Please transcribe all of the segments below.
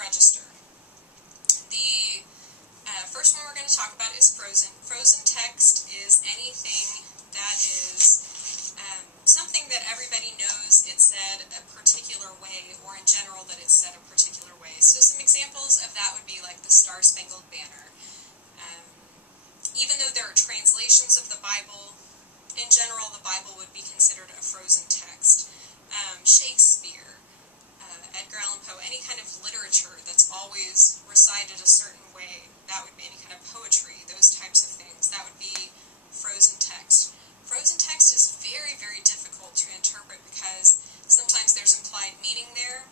register. The first one we're going to talk about is frozen. Frozen text is anything that is something that everybody knows it's said a particular way, or in general that it's said a particular way. So some examples of that would be like the Star-Spangled Banner. Even though there are translations of the Bible, in general the Bible would be considered a frozen text. Shakespeare, Edgar Allan Poe, any kind of literature that's always recited a certain way, that would be any kind of poetry, those types of things, that would be frozen text. Frozen text is very, very difficult to interpret because sometimes there's implied meaning there,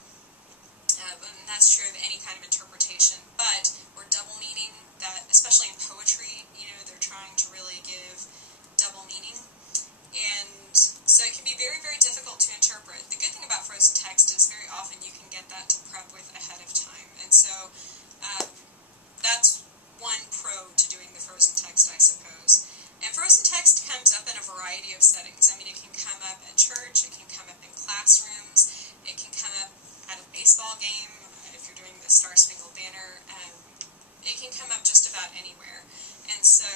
and that's true of any kind of interpretation, but or double meaning, that especially in poetry, they're trying to really give double meaning, and so it can be very, very difficult to interpret. The good thing about frozen text is very often you can get that to prep with ahead of time, and so that's one pro to doing the frozen text, I suppose. And frozen text comes up in a variety of settings. I mean, it can come up at church, it can come up in classrooms, it can come up at a baseball game, if you're doing the Star-Spangled Banner, it can come up just about anywhere. And so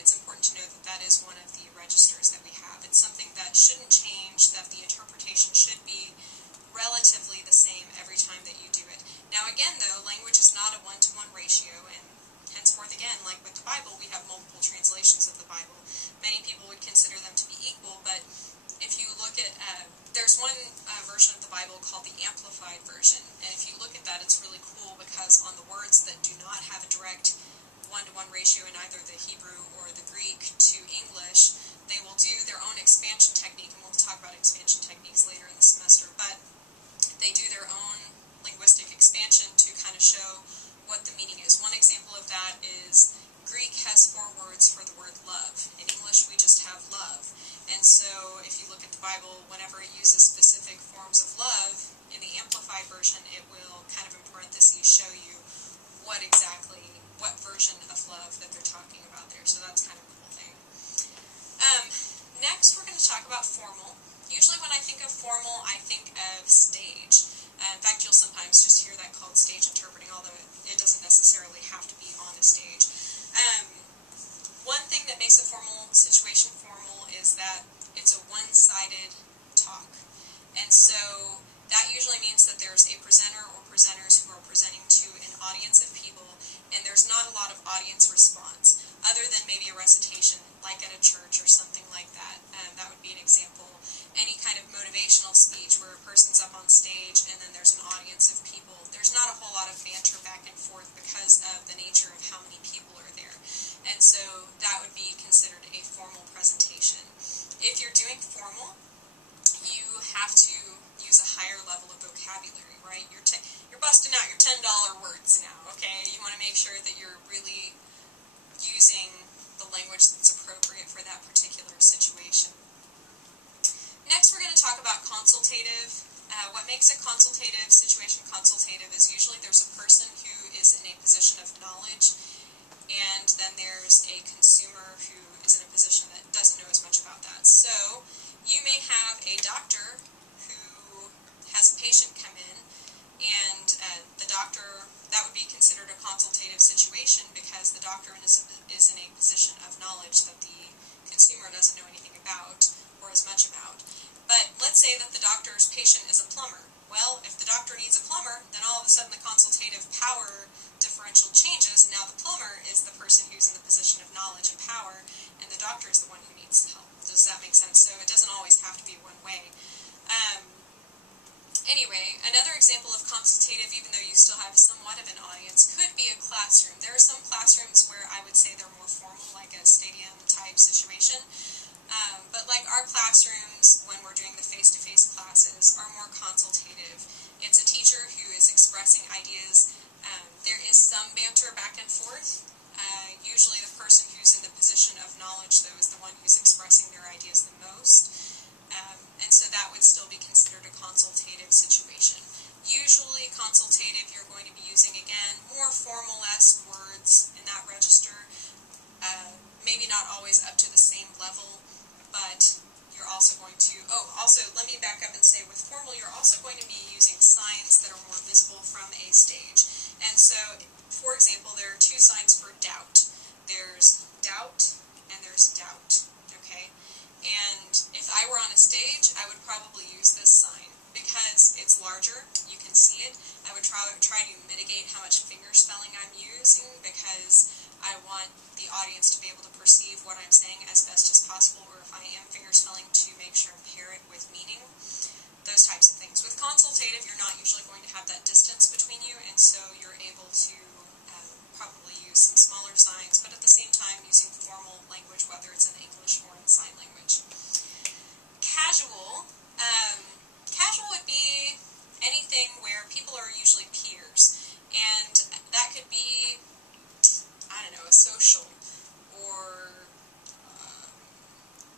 it's important to know that that is one of the registers that we have. It's something that shouldn't change, that the interpretation should be relatively the same every time that you do it. Now again, though, language is not a one-to-one ratio, and henceforth again, like with the Bible, we have multiple translations of the Bible. Many people would consider them to be equal, but if you look at, there's one version of the Bible called the Amplified Version, and if you look at that, it's really cool because on the words that do not have a direct one-to-one ratio in either the Hebrew or the Greek to English, they will do their own expansion technique, and we'll talk about expansion techniques later in the semester, but they do their own linguistic expansion to kind of show what the meaning is. One example of that is Greek has 4 words for the word love. In English, we just have love. And so if you look at the Bible, whenever it uses specific forms of love, in the Amplified Version, it will kind of in parentheses show you what version of love that they're talking about there. So that's kind of a cool thing. Next, we're going to talk about formal. Usually when I think of formal, I think of stage. In fact, you'll sometimes just hear that called stage interpreting, although it doesn't necessarily have to be on a stage. One thing that makes a formal situation formal is that it's a one-sided talk. And so that usually means that there's a presenter or presenters who are presenting to an audience of people, and there's not a lot of audience response, other than maybe a recitation, like at a church or something like that. That would be an example. Any kind of motivational speech where a person's up on stage and then there's an audience of people. There's not a whole lot of banter back and forth because of the nature of how many people are there. And so that would be considered a formal presentation. If you're doing formal, you have to use a higher level of vocabulary, right? You're busting out your $10 words now, okay? You want to make sure that you're really using the language that's appropriate for that particular situation. Next, we're going to talk about consultative. What makes a consultative situation consultative is usually there's a person who is in a position of knowledge, and then there's a consumer who is in a position that doesn't know as much about that. So you may have a doctor who has a patient come in, and the doctor, that would be considered a consultative situation because the doctor is in a position of knowledge that the consumer doesn't know anything about or as much about. But let's say that the doctor's patient is a plumber. Well, if the doctor needs a plumber, then all of a sudden the consultative power differential changes, and now the plumber is the person who's in the position of knowledge and power, and the doctor is the one who needs help. Does that make sense? So it doesn't always have to be one way. Anyway, another example of consultative, even though you still have somewhat of an audience, could be a classroom. There are some classrooms where I would say they're more formal, like a stadium-type situation. But like our classrooms, when we're doing the face-to-face classes, are more consultative. It's a teacher who is expressing ideas. There is some banter back and forth. Usually the person who's in the position of knowledge, though, is the one who's expressing their ideas the most. And so that would still be considered a consultative situation. Usually consultative, you're going to be using, again, more formal-esque words in that register. Maybe not always up to the same level, but you're also going to, also let me back up and say with formal, you're also going to be using signs that are more visible from a stage. And so, for example, there are two signs for doubt. There's doubt and there's doubt, okay? And if I were on a stage, I would probably use this sign because it's larger, you can see it. I would try to mitigate how much finger spelling I'm using because I want the audience to be able to perceive what I'm saying as best as possible, or if I am finger spelling, to make sure and pair it with meaning. Those types of things. With consultative, you're not usually going to have that distance between you, and so you're able to probably use some smaller signs, but at the same time using formal language, whether it's in English or in sign language. Casual. Casual would be anything where people are usually peers, and that could be, I don't know, a social, or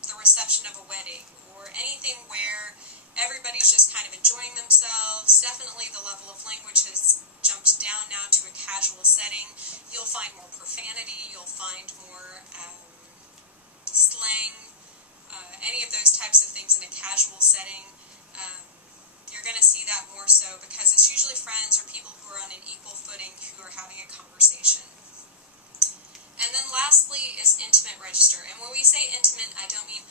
the reception of a wedding, or anything where everybody's just kind of enjoying themselves. Definitely the level of language has jumped down now to a casual setting. You'll find more profanity, you'll find more slang, any of those types of things in a casual setting. You're going to see that more so because it's usually friends or people who are on an equal footing who are having a conversation. And then lastly is intimate register. And when we say intimate, I don't mean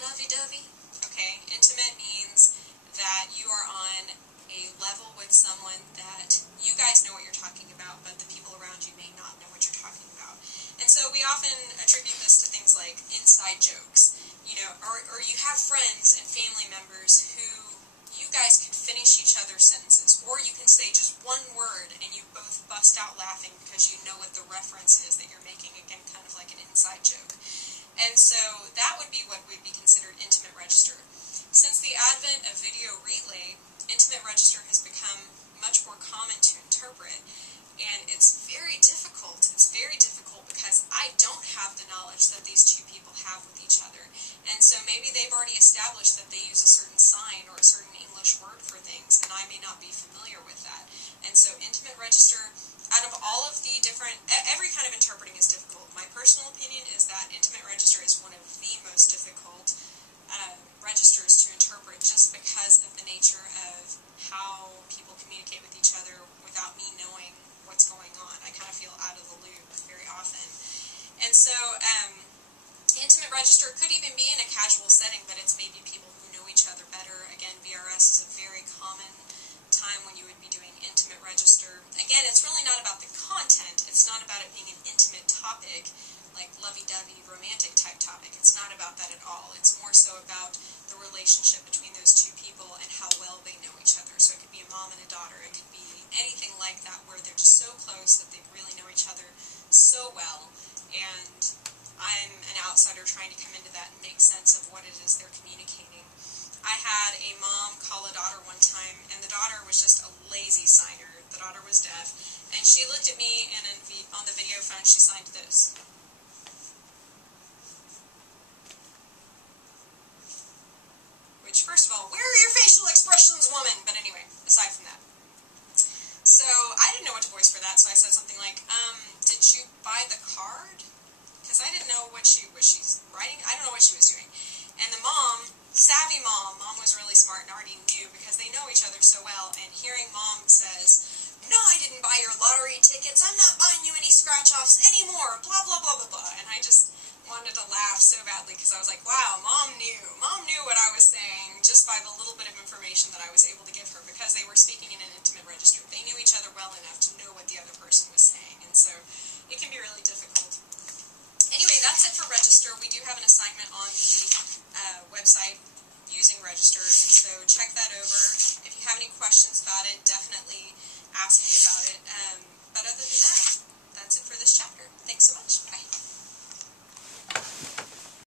lovey-dovey. Okay, intimate means that you are on a level with someone that you guys know what you're talking about, but the people around you may not know what you're talking about. And so we often attribute this to things like inside jokes, you know, or you have friends and family members who you guys could finish each other's sentences, or you can say just one word and you both bust out laughing because you know what the reference is that you're making, again, kind of like an inside joke. And so that would be what would be considered intimate register. Since the advent of video relay, intimate register has become much more common to interpret, and it's very difficult. It's very difficult because I don't have the knowledge that these two people have with each other. And so maybe they've already established that they use a certain sign or a certain English word for things, and I may not be familiar with that. And so intimate register, out of all of the different, every kind of interpreting is difficult. My personal opinion is that intimate register is one of the most difficult registers to interpret, just because of the nature of how people communicate with each other without me knowing what's going on. I kind of feel out of the loop very often. And so intimate register could even be in a casual setting, but it's maybe people who know each other better. Again, VRS is a very common time when you would be doing intimate register. Again, it's really not about the content. It's not about it being an intimate topic, like lovey-dovey, romantic type topic. It's not about that at all. It's more so about the relationship between those two people and how well they know each other. So it could be a mom and a daughter. It could be anything like that where they're just so close that they really know each other so well. And I'm an outsider trying to come into that and make sense of what it is they're communicating. I had a mom call a daughter one time, and the daughter was just a lazy signer. The daughter was deaf, and she looked at me, and on the video phone she signed this. Which, first of all, where are your facial expressions, woman? But anyway, aside from that. So, I didn't know what to voice for that, so I said something like, did you buy the card? Because I didn't know what was she writing? I don't know what she was doing. And the mom, savvy mom was really smart and already knew because they know each other so well, and hearing mom says, no, I didn't buy your lottery tickets, I'm not buying you any scratch-offs anymore, blah, blah, blah, blah, blah. And I just wanted to laugh so badly because I was like, wow, mom knew what I was saying just by the little bit of information that I was able to give her, because they were speaking in an intimate register. They knew each other well enough to know what the other person was saying, and so it can be really difficult. Anyway, that's it for register. We do have an assignment on the website using register, and so check that over. If you have any questions about it, definitely ask me about it. But other than that, that's it for this chapter. Thanks so much. Bye.